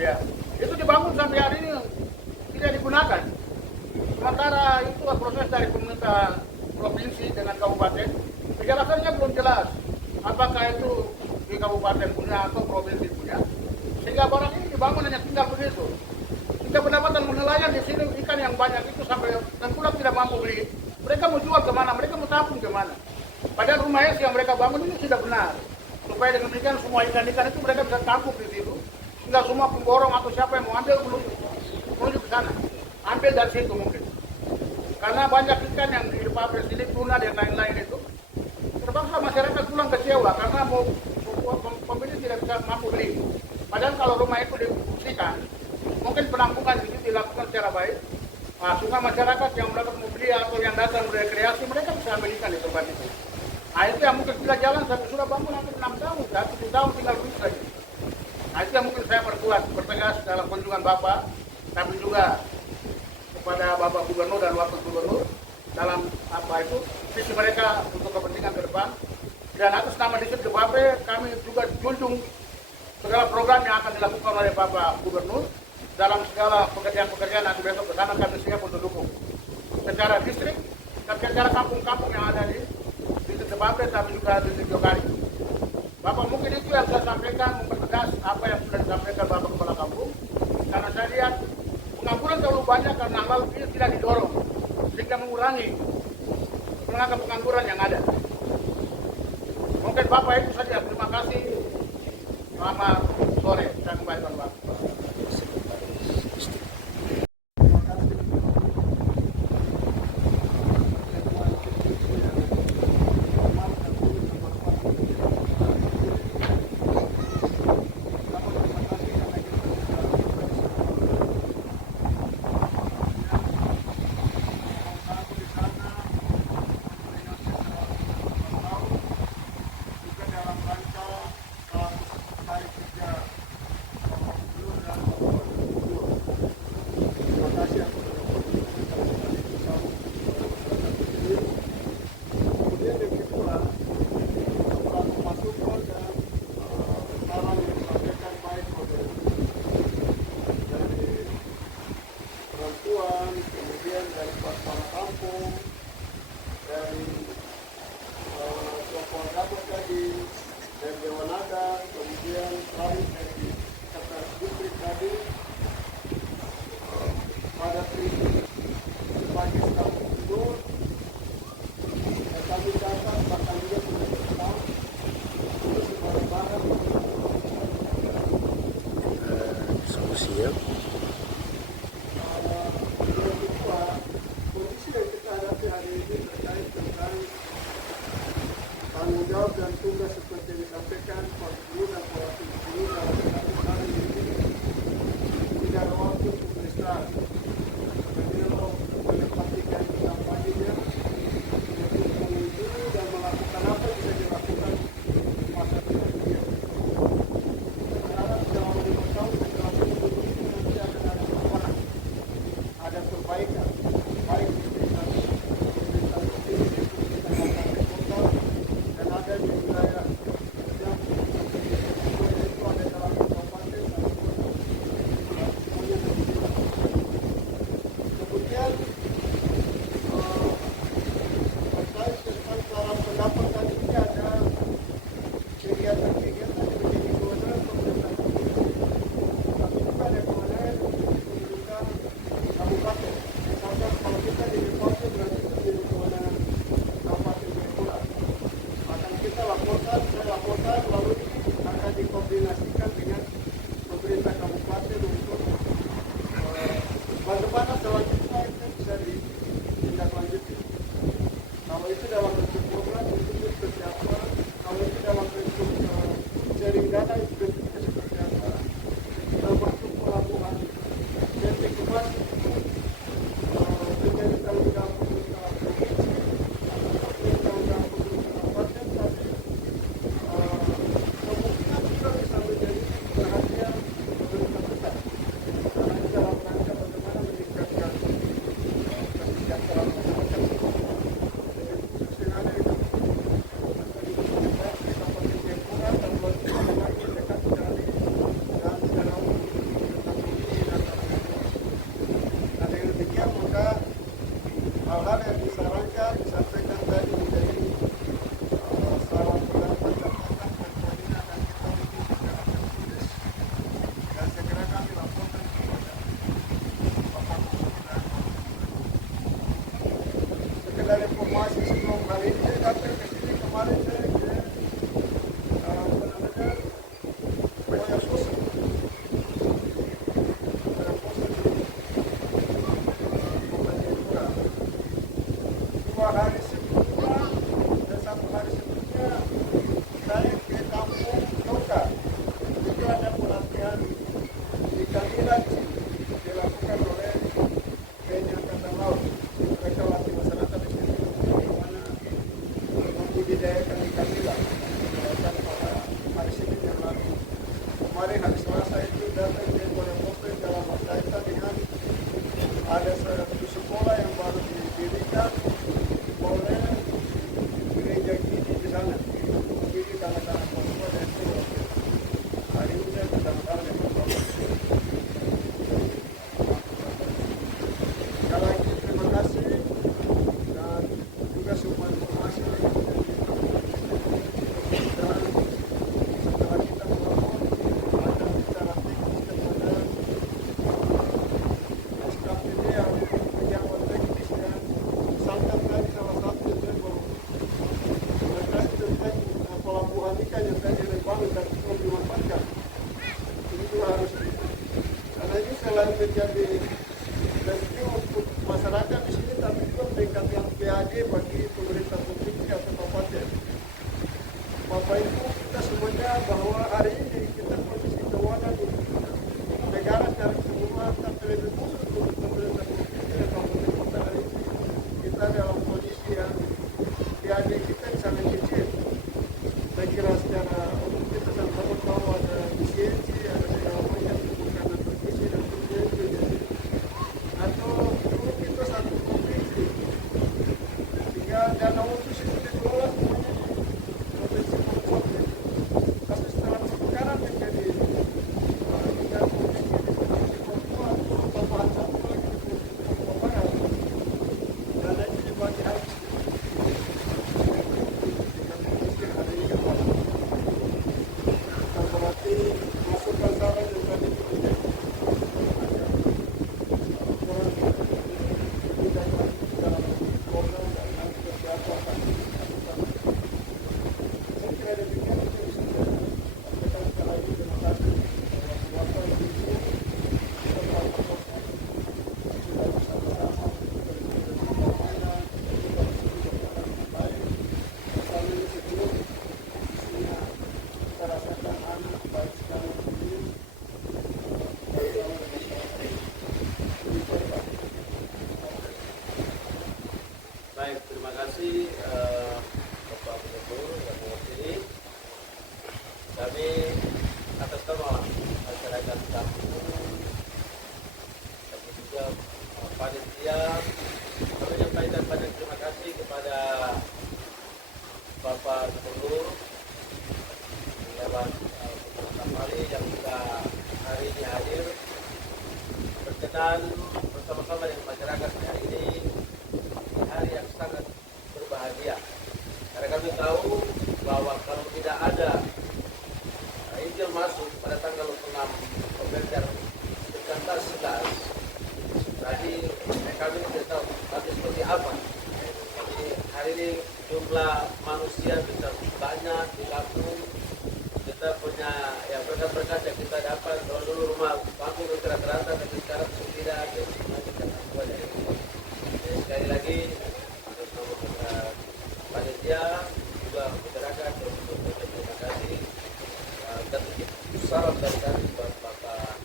Ya, itu dibangun sampai hari ini tidak digunakan. Sementara itu proses dari pemerintah provinsi dengan kabupaten, kejelasannya belum jelas. Apakah itu di kabupaten punya atau provinsi punya? Sehingga barang ini dibangun hanya tinggal begitu. Jika pendapatan nelayan di sini ikan yang banyak itu sampai dan pulang tidak mampu beli, mereka mau jual kemana? Mereka mau tampung kemana? Padahal rumah es yang mereka bangun ini sudah benar. Supaya dengan demikian semua ikan-ikan itu mereka bisa tampung di situ. Tinggal semua pemborong atau siapa yang mau ambil menuju ke sana. Ambil dari situ mungkin. Karena banyak ikan yang di pabrik sini, tuna dan lain-lain itu. Terpaksa masyarakat pulang kecewa karena mau pembeli tidak bisa mampu beli. Padahal kalau rumah itu difungsikan, mungkin penampungan itu dilakukan secara baik. Nah, sehingga masyarakat yang mendapat membeli atau yang datang berekreasi, mereka bisa ambil ikan di tempat itu. Nah itu yang mungkin tidak jalan sampai sudah bangun hampir 6 tahun, 7 tahun tinggal begitu saja. Nah itu yang mungkin saya perkuat, bertegas dalam kunjungan Bapak, tapi juga kepada Bapak Gubernur dan Wakil Gubernur dalam apa itu visi mereka untuk kepentingan ke depan. Dan atas nama Distrik Depape, kami juga junjung segala program yang akan dilakukan oleh Bapak Gubernur dalam segala pekerjaan-pekerjaan nanti besok ke sana kami siap untuk dukung. Secara distrik dan secara kampung-kampung yang ada di Distrik Depape, tapi juga di Distrik Jokari. Bapak mungkin itu yang saya sampaikan, mempertegas apa yang sudah disampaikan Bapak Kepala Kampung. Karena saya lihat pengangguran terlalu banyak karena hal ini tidak didorong, sehingga mengurangi pengangguran yang ada. Mungkin Bapak itu saja. Terima kasih. Selamat sore. Saya kembalikan Bapak. Kemudian dari kepala kampung, dari tokoh agama tadi, dari Dewan Adat, kemudian terakhir dari Sekretaris Distrik tadi, pada prinsip sebagai kampung tidur, kami datang bahkan juga sudah bertahu, itu sebagai barang Diskusi ya. tanggung jawab dan tugas seperti yang disampaikan Pak Guru dan Pak Wakil Guru dalam satu hari ini tidak ada waktu untuk beristirahat. Beliau menempatkan kampanyenya untuk menuju dan melakukan apa yang bisa dilakukan masa depan beliau. Sekarang dalam 5 tahun setelah beliau ini nanti akan ada perubahan, ada perbaikan, baik di sekitar pemerintahan provinsi, pemerintahan kota, dan ada di wilayah yang itu ada dalam kabupaten dan semuanya kemudian terkait tentang dalam pendapat tadi ini ada kegiatan-kegiatan yang menjadi kewenangan pemerintah provinsi, tapi juga ada kewenangan pemerintah kabupaten. Misalkan kalau kita di kabupaten berarti itu menjadi kewenangan kabupaten Jayapura. Akan kita laporkan, saya laporkan, lalu ini akan dikoordinasikan dengan pemerintah kabupaten untuk bagaimana selanjutnya itu bisa ditindaklanjuti. Kalau itu dalam bentuk program, itu seperti apa? Kalau itu dalam bentuk sharing data, itu bentuknya seperti apa? Termasuk pelabuhan jadi kemas itu menjadi tanggung jawab pemerintah provinsi, tanggung jawab pemerintah kabupaten, tapi kemungkinan juga bisa menjadi perhatian pemerintah pusat. Karena ini dalam rangka bagaimana meningkatkan kesejahteraan masyarakat. Jadi khusus yang ada di Kabupaten Jayapura dan luar biasa lagi dekat sekali dan secara umum tentang ini dan nah dengan demikian maka hal-hal yang disarankan disampaikan tadi menjadi saran pendapat catatan dan poinnya akan kita bikin secara tertulis dan segera kami laporkan kepada Bapak Gubernur dan sekedar informasi sebelum hal ini saya datang ke sini kemarin saya ke Boya Susu. Dua hari sebelumnya dan 1 hari sebelumnya saya ke kampung Loka. Itu ada pelatihan di Kamilanci dilakukan oleh TNI Angkatan Laut. Mereka latih masyarakat di sini bagaimana membudidayakan ikan nila. Dilakukan pada hari Senin yang lalu. Kemarin hari Selasa itu datang ke Boyapope dalam kaitan dengan ada satu sekolah yang baru didirikan oleh gereja Gidi di sana. Gidi tangan-tangan Papua dan itu hari ini saya tangan-tangan yang Papua. Sekali lagi terima kasih dan juga semua informasi yang dan belum dimanfaatkan. Ini juga harus, karena ini selain menjadi rezeki untuk masyarakat di sini, tapi juga meningkatkan PAD bagi pemerintah provinsi atau kabupaten. Bapak Ibu, kita semuanya bahwa hari ini kita posisi keuangan di negara secara keseluruhan, tapi lebih khusus untuk pemerintah provinsi dan kabupaten kota hari ini kita dalam posisi yang PAD kita sangat kecil. Saya kira secara umum kita sama-sama tahu ada efisiensi, ada segala macam kemungkinan bergizi dan sebagainya. Atau dulu kita satu provinsi, sehingga dana khusus itu dikelola semuanya di provinsi Papua. Tapi setelah sekarang menjadi tiga provinsi di provinsi Papua, tambahan satu lagi di provinsi Papua Barat. Dana ini dibagi habis. Berarti masukan saran yang tadi itu menjadi dalam program dan nanti bersiapa akan saya kira demikian itu bisa sampaikan sekali lagi terima kasih waktu itu kita melakukan sudah bersama-sama Baik, terima kasih Bapak Gubernur yang mewakili. Kami atas nama masyarakat kampung tapi juga panitia menyampaikan banyak terima kasih kepada Bapak Gubernur lewat beberapa kali yang sudah hari ini hadir berkenan bersama-sama dengan masyarakat hari ini di hari yang sangat berbahagia. Karena kami tahu bahwa kalau tidak ada Injil masuk pada tanggal 6 November 1911, berarti kami tidak tahu nanti seperti apa. Jadi hari ini jumlah manusia bisa banyak di kampung. Kita punya yang berkat-berkat yang kita dapat. Kalau dulu rumah kampung itu rata-rata, tapi sekarang tidak ada. Jadi sekali lagi atas nama panitia juga masyarakat untuk terima kasih dan salam dari kami buat Bapak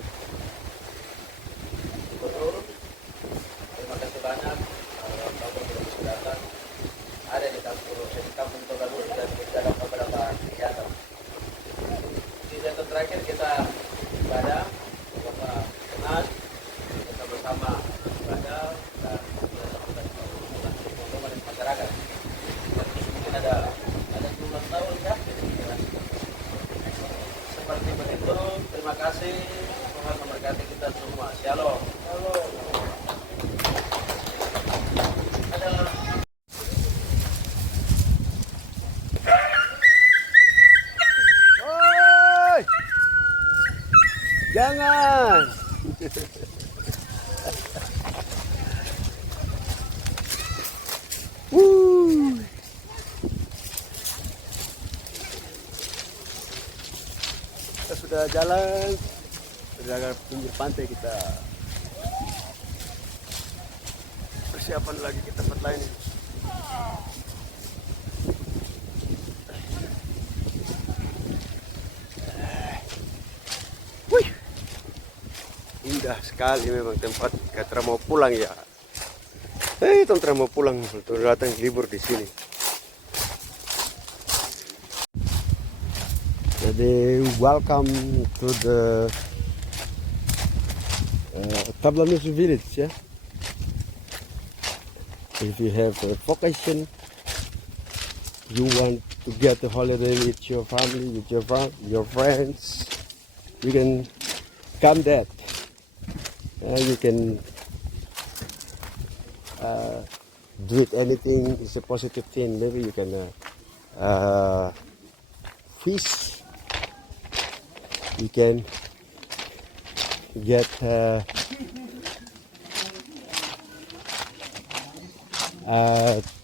Gubernur. Terima kasih banyak Bapak sudah datang ada di kampung Togalu dan dalam beberapa kegiatan. Kegiatan terakhir kita ibadah Bapak Kenan kita bersama ibadah dan masyarakat. Dan mungkin ada 10 tahun ya. Seperti begitu. Terima kasih. Tuhan memberkati kita semua. Shalom. Shalom. Oi! Jangan. Kita sudah jalan dari pinggir pantai, kita persiapan lagi ke tempat lain. Wih, indah sekali memang tempat. Kata mau pulang ya. Tontra mau pulang, datang libur di sini. Jadi welcome to the Tablamis village, yeah. If you have a vacation, you want to get a holiday with your family, with your friends, you can come there. You can do it anything. It's a positive thing. Maybe you can fish. You can get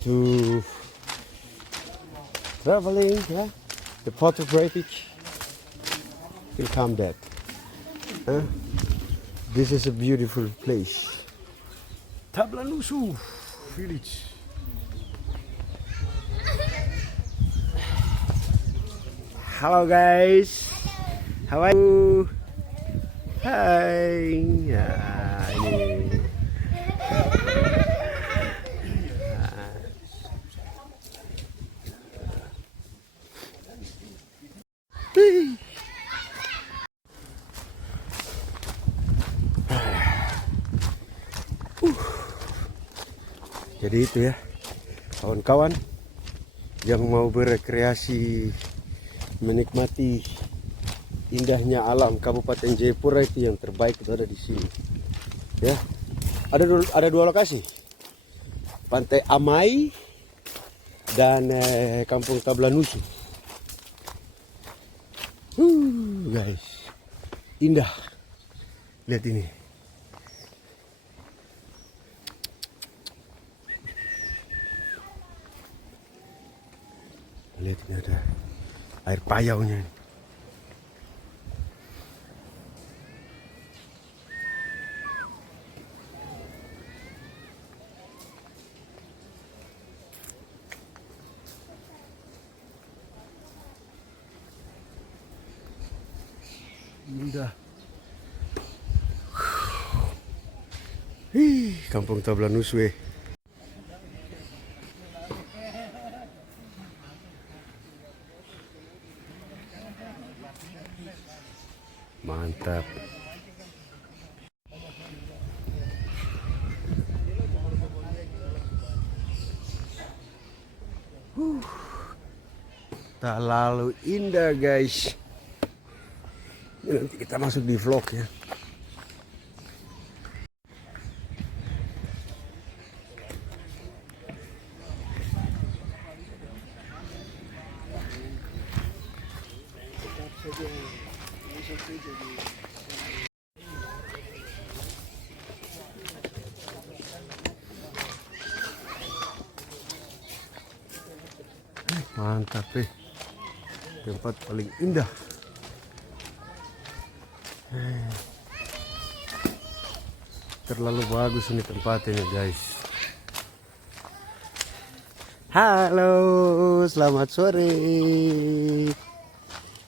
to traveling, yeah? The photographic Feel calm, Dad. Huh? This is a beautiful place. Tablanusu village. Hello guys. How are you? Hai. Ya, ini. Jadi itu ya, kawan-kawan yang mau berekreasi, menikmati indahnya alam Kabupaten Jayapura, itu yang terbaik itu ada di sini. Ya, ada dua lokasi, Pantai Amai dan Kampung Tablanusu. Guys, indah. Lihat ini. Lihat ini ada air payaunya. Indah. Kampung Tablanusu. Mantap. Tak lalu indah guys. Ini nanti kita masuk di vlog ya. Mantap tempat paling indah. Terlalu bagus ini tempatnya guys. Halo, selamat sore.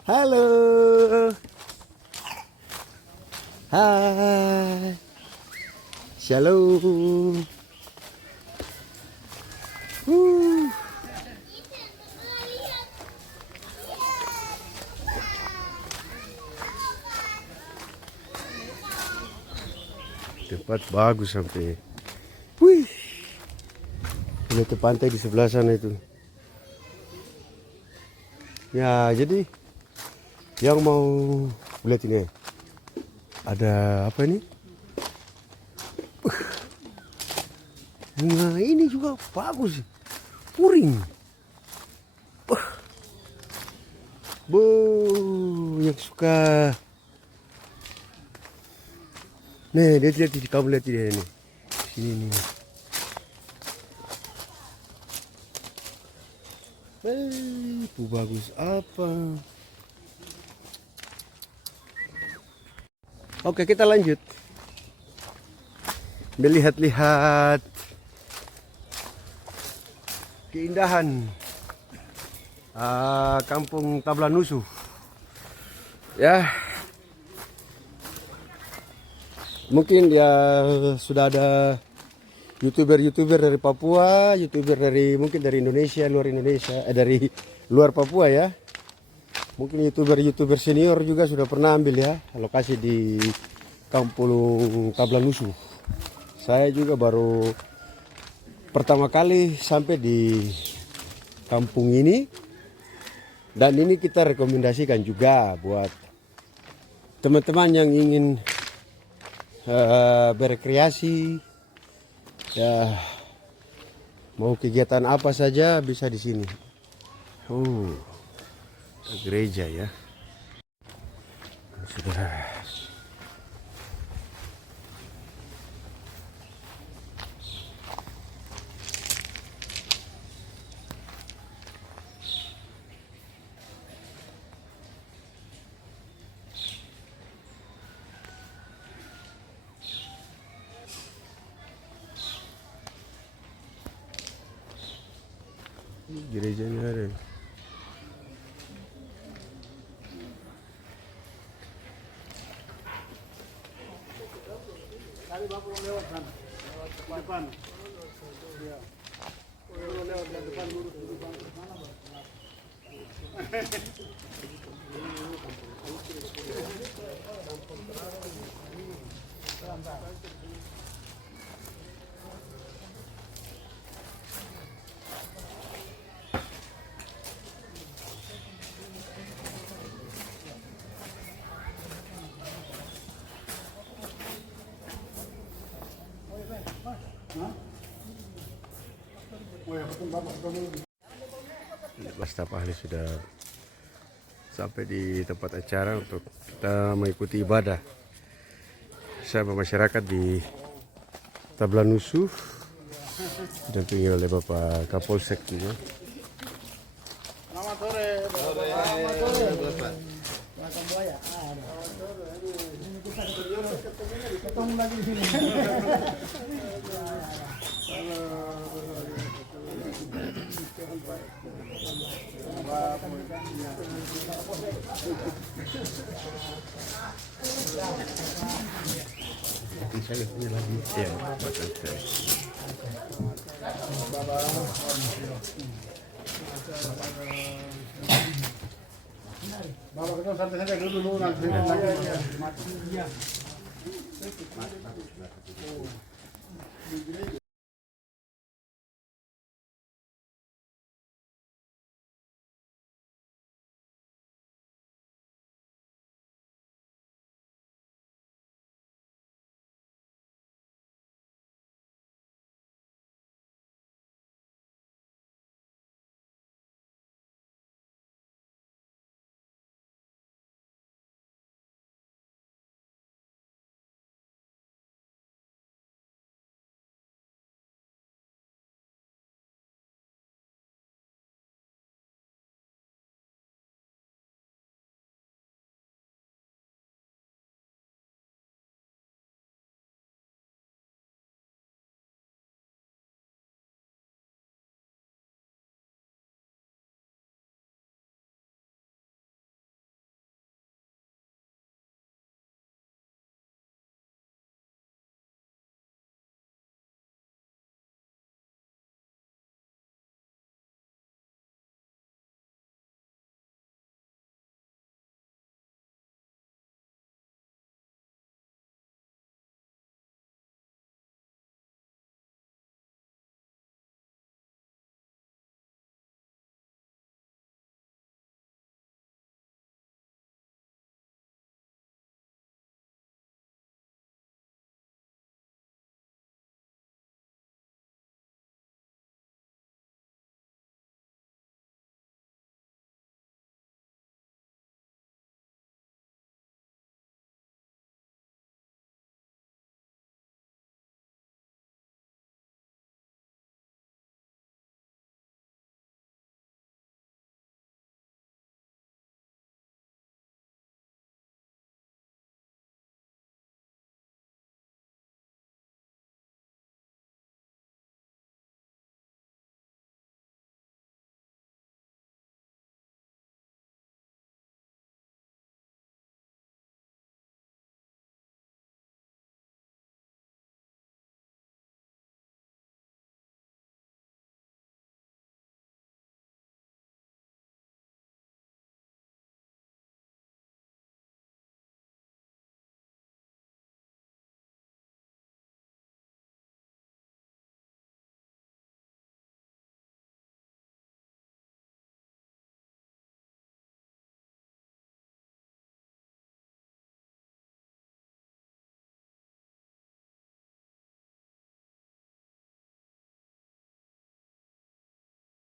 Halo. Hai. Shalom. Tempat bagus sampai. Wih. Lihat ke pantai di sebelah sana itu. Ya, jadi yang mau lihat ini ada apa ini? Bunga ini juga bagus. Puring. Yang suka. Nih, lihat kamu lihat dia ini. Sini nih. Itu bagus apa? Oke, kita lanjut. Melihat-lihat keindahan Kampung Tablanusu. Ya. Mungkin ya sudah ada YouTuber dari Papua, YouTuber dari mungkin dari Indonesia, dari luar Papua ya. Mungkin YouTuber senior juga sudah pernah ambil ya lokasi di Kampung Tablanusu. Saya juga baru pertama kali sampai di kampung ini, dan ini kita rekomendasikan juga buat teman-teman yang ingin berekreasi, ya mau kegiatan apa saja bisa di sini. Gereja ya. Sudah. Gerejanya ada. Kali bapak lewat sana, lewat depan. Iya. Lewat depan lurus ke depan. Mana bang? Staf ahli sudah sampai di tempat acara untuk kita mengikuti ibadah. Saya masyarakat di Tablanusu didampingi oleh Bapak Kapolsek juga. Selamat sore. Ketemu lagi di sini. Saya punya lagi. Ya, Bapak kita santai saja dulu nanti.